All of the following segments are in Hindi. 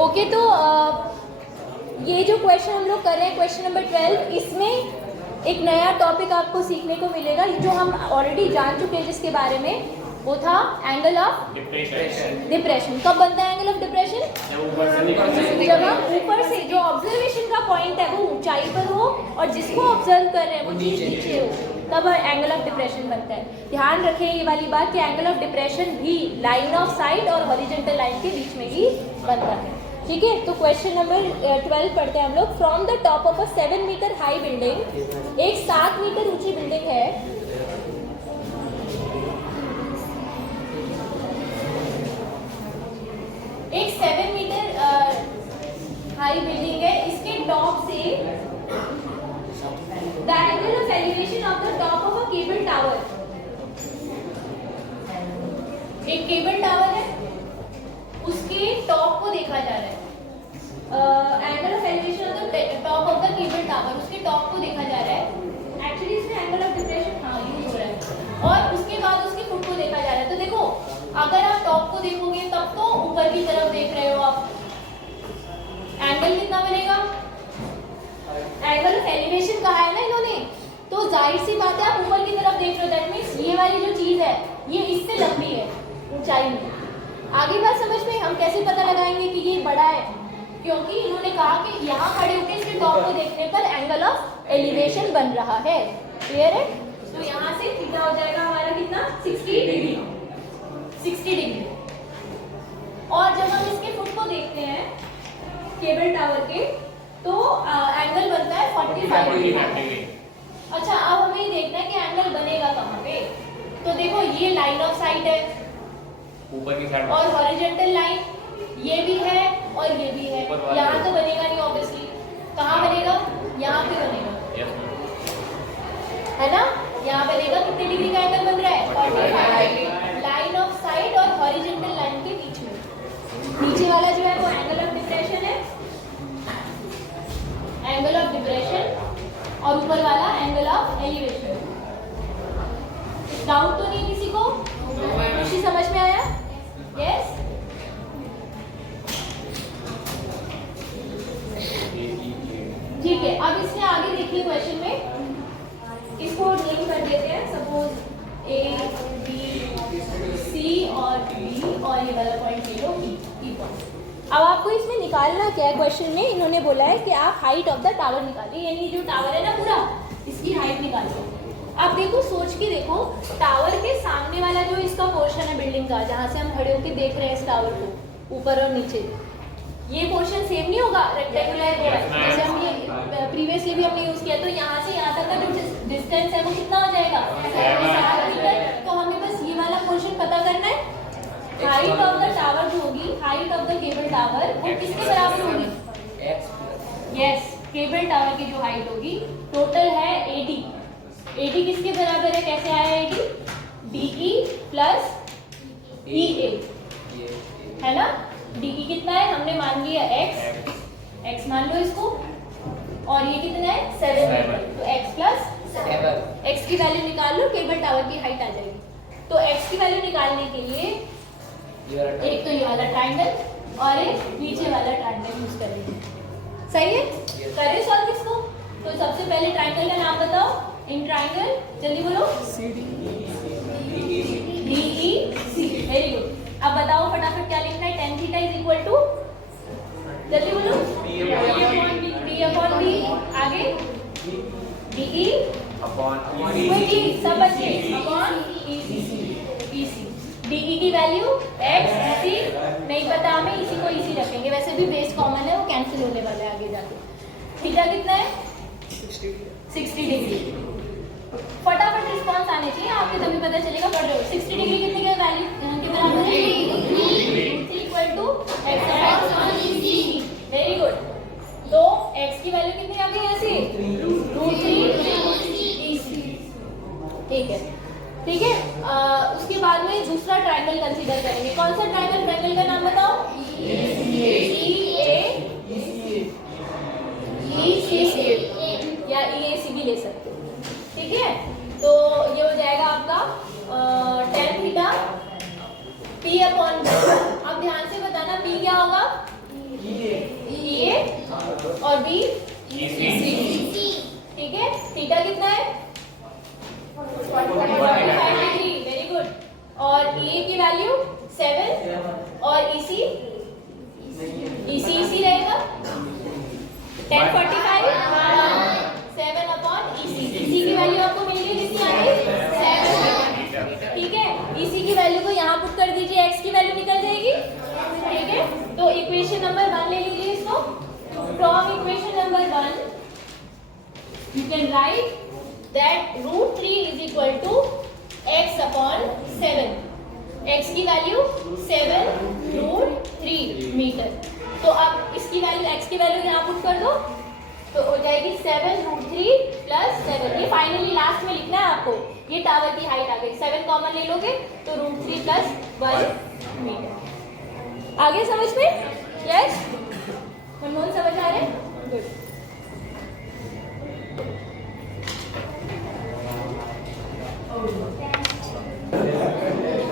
ओके, तो ये जो क्वेश्चन हम लोग कर रहे हैं, क्वेश्चन नंबर 12, इसमें एक नया टॉपिक आपको सीखने को मिलेगा जो हम ऑलरेडी जान चुके हैं, जिसके बारे में वो था एंगल ऑफ डिप्रेशन। कब बनता है एंगल ऑफ डिप्रेशन? जब हम ऊपर से, जो ऑब्जर्वेशन का पॉइंट है वो ऊंचाई पर हो और जिसको ऑब्जर्व कर रहे हैं वो चीज नीचे हो, तब एंगल ऑफ डिप्रेशन बनता है। ध्यान रखें ये वाली बात कि एंगल ऑफ डिप्रेशन भी लाइन ऑफ साइट और हॉरिजॉन्टल लाइन के बीच में ही बनता है। ठीक है, तो क्वेश्चन नंबर 12 पढ़ते हैं हम लोग। From the top of a 7 metre high building, एक 7 मीटर ऊंची बिल्डिंग है, एक 7 मीटर हाई बिल्डिंग है, इसके टॉप से the angle of elevation of the top of a cable tower, एक केबल टावर है उसके टॉप को देखा जा रहा है। Angle of elevation of the top of the cable tower, उसके टॉप को देखा जा रहा है। एक्चुअली इसमें एंगल ऑफ डिप्रेशन यूज हो रहा है और उसके बाद उसके फुट को देखा जा रहा है। तो देखो, अगर आप टॉप को देखोगे तब तो ऊपर की तरफ देख रहे हो आप, एंगल कितना बनेगा? एंगल ऑफ एलिवेशन कहा है ना इन्होंने, तो जाहिर सी बात है आप ऊपर की तरफ देख रहे हो। दैट मींस ये वाली जो चीज है ये इससे लंबी है ऊंचाई में। आगे बात समझ में, हम कैसे पता लगाएंगे कि ये बड़ा है? क्योंकि इन्होंने कहा कि यहाँ खड़े होकर इसके टॉप को देखने पर एंगल ऑफ एलिवेशन बन रहा है। क्लियर है? तो यहाँ से थीटा हो जाएगा हमारा कितना? 60 डिग्री, 60 डिग्री। और जब हम इसके फुट को देखते हैं केबल टावर के, तो एंगल बनता है 45 डिग्री। अच्छा, अब हमें ये देखना है कि एंगल बनेगा कहाँ पे। तो देखो, ये लाइन ऑफ साइट है ऊपर की साइड और हॉरिजॉन्टल लाइन ये भी है और ये भी है। यहाँ तो बनेगा नहीं ऑब्वियसली, कहाँ बनेगा? यहाँ पे बनेगा, है ना? यहाँ बनेगा। कितने डिग्री का एंगल बन रहा है? 45 डिग्री, लाइन ऑफ साइट और हॉरिजॉन्टल लाइन के बीच में। नीचे वाला जो है वो एंगल ऑफ डिप्रेशन है, एंगल ऑफ डिप्रेशन, और ऊपर वाला एंगल ऑफ एलिवेशन। डाउट तो नहीं किसी को? खुशी समझ में आया? यस? ठीक है, अब इसमें आगे देखिए क्वेश्चन में, इसको नेम कर देते हैं। सपोज ए बी सी और बी, और ये वाला पॉइंट ले लो ई पॉइंट। अब आपको इसमें निकालना क्या है? क्वेश्चन में इन्होंने बोला है कि आप हाइट ऑफ द टावर निकालिए, यानी जो टावर है ना पूरा, इसकी हाइट निकालिए। अब देखो, सोच के देखो, टावर के सामने वाला जो इसका पोर्शन है बिल्डिंग का, जहाँ से हम खड़े होकर देख रहे हैं इस टावर को, ऊपर और नीचे, ये पोर्शन सेम नहीं होगा? रेक्टेंगुलर है, जैसे हम ये प्रीवियसली भी हमने यूज किया। तो यहाँ से यहाँ तक का जो डिस्टेंस है वो कितना हो जाएगा? 7 मीटर। तो हमें बस ये वाला पोर्शन पता करना है। हाइट ऑफ द टावर जो होगी, height of the cable tower, वो किसके बराबर होगी? यस, केबल टावर की जो हाइट होगी टोटल है 80। 80 किसके बराबर है? कैसे आया 80? DE प्लस EA, है ना? DE कितना है? हमने मान लिया x मान लो इसको, और ये कितना है? 7। तो x प्लस 7, x की वैल्यू निकाल लो, केबल टावर की हाइट आ जाएगी। तो x की वैल्यू निकालने के लिए एक तो ये वाला ट्राइंगल और एक नीचे वाला ट्राइंगल यूज करेंगे। सही है? करें सॉल्व इसको। तो सबसे पहले ट्राइंगल का नाम बताओ। इन ट्राइंगल जल्दी बोलो। DEC। Very good. अब बताओ फटाफट क्या लिखना है? tan theta is equal to, जल्दी बोलो, P अपॉन D, आगे DE अपॉन E, सब बच्चे अपॉन EC। DE की वैल्यू x, EC नहीं पता हमें, इसी को इसी रखेंगे। वैसे भी बेस कॉमन है, वो कैंसिल होने वाला है आगे जाके। थीटा कितना है? 60 डिग्री। फटाफट रिस्पॉन्स आने चाहिए आपके, तभी पता चलेगा पढ़ रहे हो। 60 डिग्री कितने के वैल्यू के बराबर है? Equal to x upon EC। Very good. तो x की वैल्यू कितनी आ गई यहाँ से? √3 EC। ठीक है, ठीक है। उसके बाद में दूसरा ट्राइंगल कंसीडर करेंगे। कौन सा ट्राइंगल? ट्राइंगल का नाम बताओ। या EAC भी ले सकते हो। ठीक है, तो ये हो जाएगा आपका tan theta P upon D। अब ध्यान से बताना, P और इसी रहेगा 1045 7 इसी की वैल्यू आपको मिल गई कितनी आ गई 7। ठीक है, इसी की वैल्यू को यहाँ पुट कर दीजिए, x की वैल्यू निकल जाएगी। ठीक है, तो इक्वेशन नंबर 1 ले लीजिए इसको। From equation number 1 you can write that √3 is equal to x upon 7। x की वैल्यू 7√3 मीटर। तो अब इसकी वैल्यू x की वैल्यू यहाँ पुट कर दो तो हो जाएगी 7√3 प्लस 7। ये फाइनली लास्ट में लिखना है आपको। ये टावर की हाइट आ गई, 7 कॉमन ले लोगे तो √3 प्लस 1 मीटर। आगे समझ में? यस, मनमोहन समझ आ रहे हैं? गुड।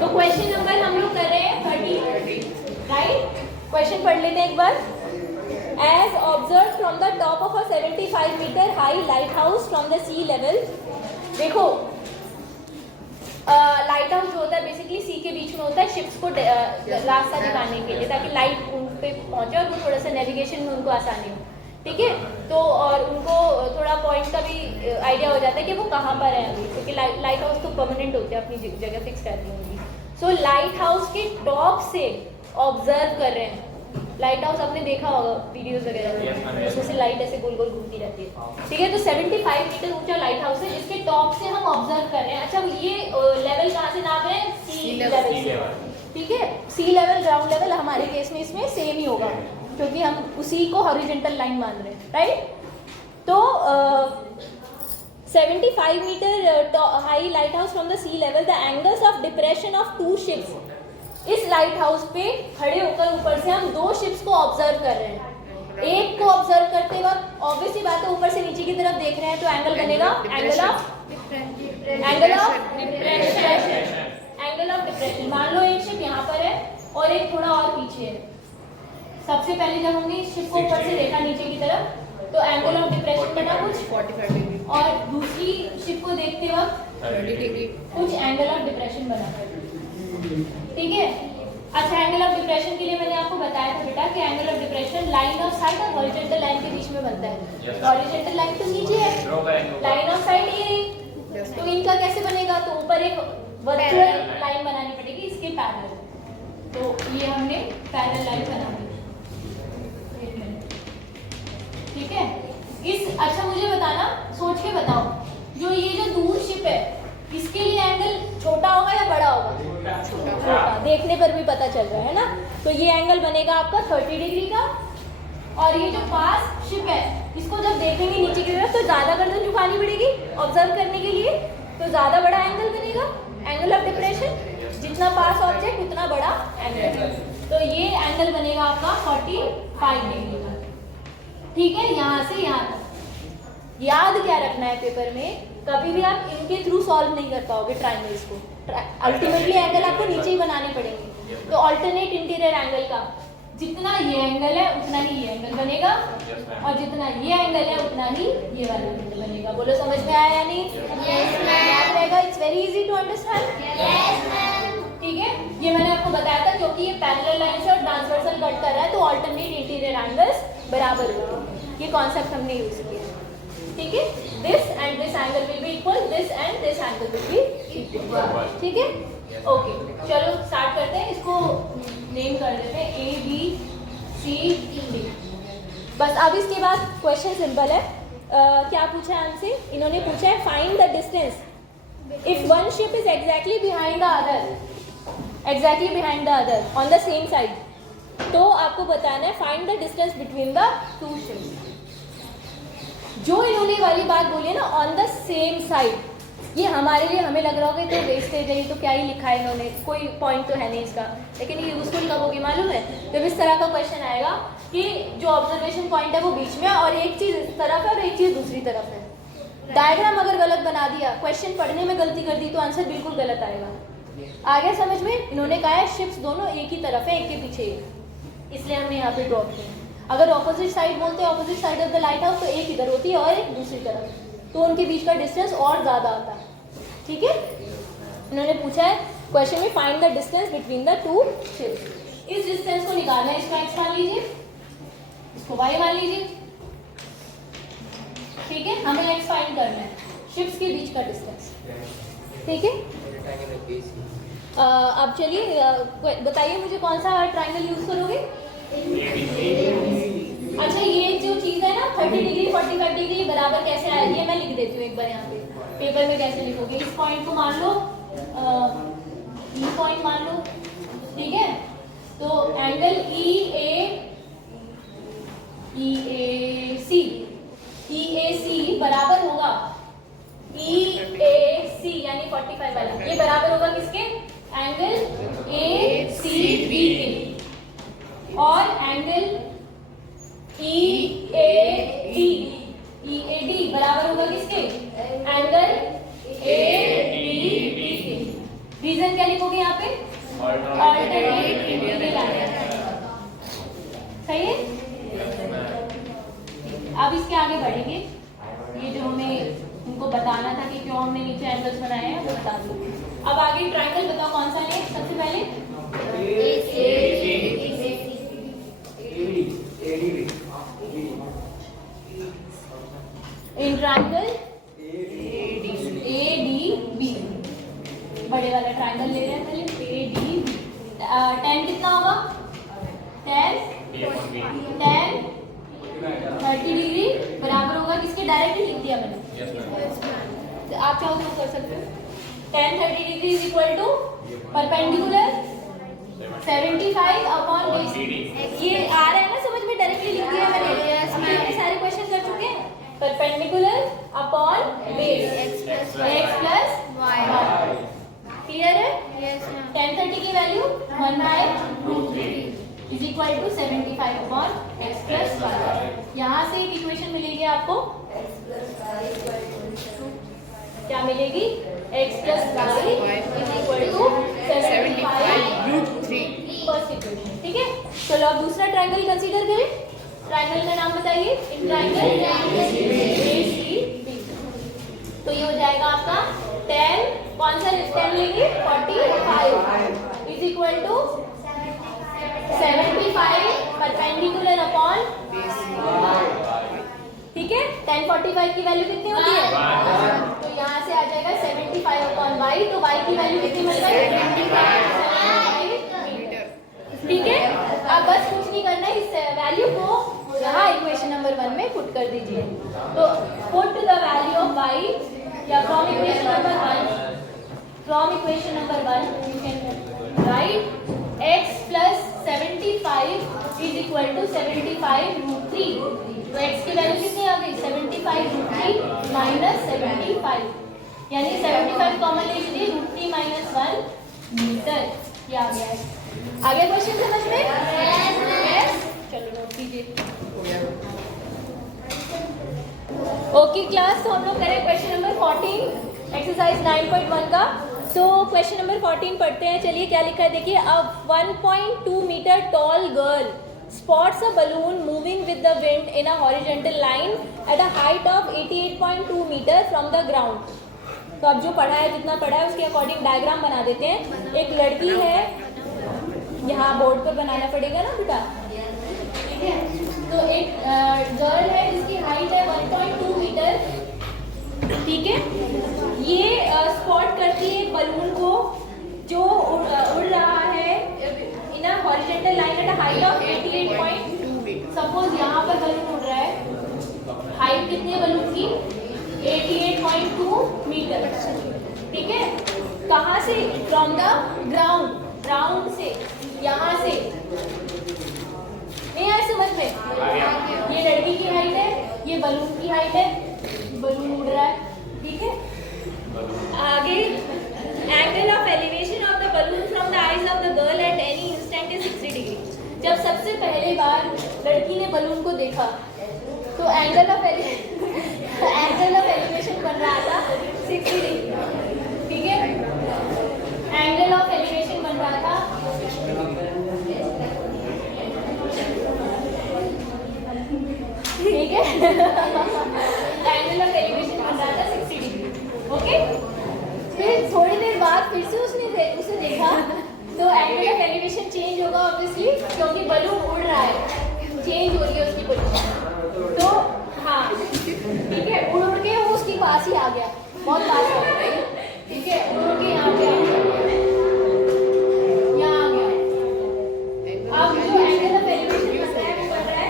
तो क्वेश्चन नंबर हम लोग कर रहे हैं 30, राइट? क्वेश्चन पढ़ लेते हैं एक बार। As observed from the top of a 75 meter high lighthouse from the sea level। देखो लाइट हाउस जो होता है बेसिकली सी के बीच में होता है, शिप्स को रास्ता दिखाने के लिए, ताकि लाइट उन पे पहुंचे और वो थोड़ा सा नेविगेशन में उनको आसानी हो। ठीक है, तो और उनको थोड़ा पॉइंट का भी आइडिया हो जाता है कि वो कहाँ पर है अभी, क्योंकि लाइट हाउस तो परमानेंट होते हैं, अपनी जगह फिक्स रहती होंगी। सो लाइट हाउस के टॉप से ऑब्जर्व कर रहे हैं। लाइट हाउस आपने देखा होगा वीडियोस वगैरह, उसमें से लाइट ऐसे गोल गोल घूमती रहती है। ठीक है, तो 75 मीटर ऊंचा लाइट हाउस है जिसके टॉप से हम ऑब्जर्व कर रहे हैं। अच्छा, ये लेवल कहाँ से नाप रहे हैं? सी लेवल से। ठीक है, सी लेवल ग्राउंड लेवल हमारे केस में इसमें सेम ही होगा क्योंकि हम उसी को हॉरिजॉन्टल लाइन मान रहे हैं, राइट? तो 75 metre high lighthouse from the sea level, the angles of depression of 2 ships. इस लाइट हाउस पे खड़े होकर ऊपर से हम 2 शिप्स को ऑब्जर्व कर रहे हैं। एक को ऑब्जर्व करते वक्त ऑब्वियसली बात है ऊपर से नीचे की तरफ देख रहे हैं तो एंगल बनेगा एंगल ऑफ डिप्रेशन। मान लो एक शिप यहाँ पर है और एक थोड़ा और पीछे है। सबसे पहले जब हमने इस शिप को ऊपर से देखा नीचे की तरफ तो एंगल ऑफ डिप्रेशन बना कुछ 45 डिग्री, और दूसरी शिप को देखते वक्त 30 डिग्री कुछ एंगल ऑफ डिप्रेशन बना। ठीक है, अच्छा, एंगल ऑफ डिप्रेशन के लिए मैंने आपको बताया था बेटा कि angle of depression line of site और हॉरिजॉन्टल लाइन के बीच में बनता है। हॉरिजॉन्टल लाइन तो नीचे है, लाइन ऑफ साइट ये, तो इनका कैसे बनेगा? तो ऊपर एक वर्टिकल लाइन बनानी पड़ेगी इसके पैरेलल। तो ये हमने पैरेलल लाइन बना दी। ठीक है, अच्छा मुझे बताना, सोच के बताओ, जो ये जो दूर शिप है इसके लिए एंगल छोटा होगा या बड़ा होगा? छोटा। देखने पर भी पता चल रहा है ना। तो ये एंगल बनेगा आपका 30 डिग्री का, और ये जो पास शिप है इसको जब देखेंगे नीचे की तरफ तो ज्यादा गर्दन झुकानी पड़ेगी ऑब्जर्व करने के लिए, तो ज्यादा बड़ा एंगल बनेगा, एंगल ऑफ डिप्रेशन। जितना पास ऑब्जेक्ट उतना बड़ा एंगल, तो ये एंगल बनेगा आपका 45 डिग्री का। ठीक है, यहाँ से यहाँ तक याद क्या रखना है पेपर में, कभी भी आप इनके थ्रू सॉल्व नहीं कर पाओगे ट्रायंगल्स को। अल्टीमेटली एंगल आपको नीचे ही बनाने पड़ेंगे। तो अल्टरनेट इंटीरियर एंगल का जितना ये एंगल है उतना ही ये एंगल बनेगा, और जितना ये एंगल है उतना ही ये वाला एंगल बनेगा। बोलो समझ में आया या नहीं? याद रहेगा? It's very easy to understand. ठीक है, ये मैंने आपको बताया था क्योंकि ये पैरेलल लाइन से और ट्रांसवर्सल कट कर रहा है तो अल्टरनेट इंटीरियर एंगल्स बराबर होंगे। ये कॉन्सेप्ट हमने यूज किया। ठीक है, this and this angle will be equal, this and this angle will be equal. ठीक है, ओके, चलो स्टार्ट करते हैं। इसको नेम कर देते हैं A B C D। बस अब इसके बाद क्वेश्चन सिंपल है। क्या पूछा है हमसे? इन्होंने पूछा है find the distance if one ship is exactly behind the other on the same side. तो आपको बताना है find the distance between the 2 ships. जो इन्होंने वाली बात बोली है ना, ऑन द सेम साइड, ये हमारे लिए हमें लग रहा होगा तो वेस्टेज है, तो क्या ही लिखा है इन्होंने, कोई पॉइंट तो है नहीं इसका, लेकिन ये यूजफुल कब होगी मालूम है? जब इस तरह का क्वेश्चन आएगा कि जो ऑब्जर्वेशन पॉइंट है वो बीच में है और एक चीज इस तरफ है और एक चीज दूसरी तरफ है। डायग्राम अगर गलत बना दिया, क्वेश्चन पढ़ने में गलती कर दी तो आंसर बिल्कुल गलत आएगा। आ गया समझ में? इन्होंने कहा है शिप्स दोनों एक ही तरफ है, एक के पीछे एक, इसलिए हमने यहाँ पे ड्रॉप किया। अगर ऑपोजिट साइड बोलते हैं, opposite side of the light house, तो एक इधर होती है और एक दूसरी तरफ, तो उनके बीच का डिस्टेंस और ज़्यादा आता है। ठीक है, इन्होंने पूछा है क्वेश्चन में find the distance between the 2 ships. इस डिस्टेंस को निकालना है, इसको x मान लीजिए, इसको y मान लीजिए, ठीक है। हमें x फाइंड करना है, शिप्स के बीच का डिस्टेंस, ठीक है। अब चलिए बताइए मुझे कौन सा ट्राइंगल यूज करोगे। अच्छा, ये जो चीज है ना 30 डिग्री 45 डिग्री बराबर कैसे आएगी, मैं लिख देती हूँ एक बार यहाँ पे पेपर में। कैसे लिखोगे, इस पॉइंट को मान लो ई पॉइंट मान लो, ठीक है। तो एंगल EAC बराबर होगा EAC यानी 45 वाला, ये बराबर होगा किसके, एंगल ACB के, और एंगल EAD बराबर होगा किसके, एंगल ADB के। रीजन क्या लिखोगे यहाँ पे, ऑल्टरनेट एंगल आएगा, सही है। अब इसके आगे बढ़ेंगे, ये जो हमें उनको बताना था कि क्यों हमने नीचे एंगल्स बनाए हैं वो बता दो। अब आगे ट्राइंगल बताओ कौन सा है सबसे पहले, इन ट्राइंगल ADB, बड़े वाला ट्राइंगल ले रहे हैं पहले ADB। 10 कितना होगा, 10 30 डिग्री बराबर होगा किसके, डायरेक्टली लिख दिया मैंने, आप चाहो तो कर सकते हो। 10 30 degree is equal to perpendicular 75 upon base. ये आ रहा है ना समझ में, डायरेक्टली लिख दिया मैंने, ये सारे क्वेश्चन कर चुके हैं। Perpendicular upon base x plus y, clear है। 10 30 की value 1/√3 is equal to 75 upon x plus y। यहाँ से एक इक्वेशन मिलेगी आपको, क्या मिलेगी, x plus y is equal to 75√3, first equation, ठीक है। चलो अब दूसरा ट्राइंगल कंसीडर करें। ट्राइंगल का नाम बताइए, इन ट्राइंगल ACB। तो ये हो जाएगा आपका 10, कौन सा 10 लेंगे, 45 is equal to 75 perpendicular upon, ठीक है। 10 45 की वैल्यू कितनी होती है, तो यहाँ से आ जाएगा 75 अपॉन y, तो y की वैल्यू कितनी मिल गई, 75 मीटर, ठीक है। अब बस कुछ नहीं करना है, इस वैल्यू को यहाँ इक्वेशन नंबर 1 में पुट कर दीजिए। तो put the value of y, या from equation number 1 you can write x plus 75 is equal to 75√3। तो x की वैल्यू कितनी आ गई, 75√3 माइनस 75, यानी 75 कॉमन ले लीजिए, √3 माइनस 1 मीटर, ये आ गया है। आगे क्वेश्चन समझ में, यस, चलो नोट कीजिए। ओके क्लास, तो हम लोग करें क्वेश्चन नंबर 14 एक्सरसाइज 9.1 का। तो क्वेश्चन नंबर 14 पढ़ते हैं, चलिए क्या लिखा है देखिए। A 1.2 metre tall girl spots a balloon moving with the wind in a horizontal line at a height of 88.2 meter from the ground। तो अब जो पढ़ा है, जितना पढ़ा है उसके अकॉर्डिंग डायग्राम बना देते हैं। एक लड़की है, यहाँ बोर्ड पर बनाना पड़ेगा ना बेटा, ठीक है। तो एक गर्ल है जिसकी हाइट है 1.2 मीटर, ठीक है। ये स्पॉट करती है बलून को जो उड़ रहा है in a horizontal line at a height of 88.2। Suppose यहाँ पर बलून उड़ रहा है, हाइट कितनी है बलून की, 88.2 मीटर, ठीक है। कहाँ से, फ्रॉम द ग्राउंड, ग्राउंड से, यहाँ से, नहीं आया समझ में। ये लड़की की हाइट है, ये बलून की हाइट है, बलून उड़ रहा है, ठीक है। आगे angle of elevation of the balloon from the eyes of the girl at any instant is 60 degree. जब सबसे पहले बार लड़की ने बलून को देखा तो एंगल ऑफ एलिवेशन बन रहा था 60 डिग्री, ठीक है। एंगल ऑफ एलिवेशन बन रहा था, ठीक है। एंगल ऑफ एलिवेशन बन रहा था 60 डिग्री, ओके। फिर थोड़ी देर बाद फिर से उसे देखा तो एंगल ऑफ एलिवेशन चेंज होगा ऑब्वियसली, क्योंकि बलून उड़ रहा है, चेंज हो रही है उसकी पोजीशन। तो हाँ ठीक है, उड़ उड़ के वो उसके पास ही आ गया, बहुत पास आ गया, ठीक है, उड़ उड़ के यहाँ पे आ गया, यहाँ आ गया। अब जो एंगल ऑफ एलिवेशन बन रहा है वो बन रहा है,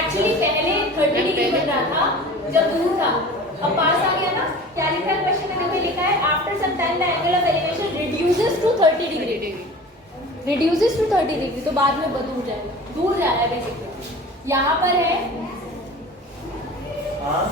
एक्चुअली पहले 30 डिग्री बन रहा था जब दूर था, अब पास आ गया ना। क्या लिखा है क्वेश्चन में, देखो लिखा है after some time the angle of elevation reduces to 30 degree, reduces to 30 degree, तो बाद में दूर जाएगा, दूर जा रहा है बेसिकली। यहाँ पर है हाँ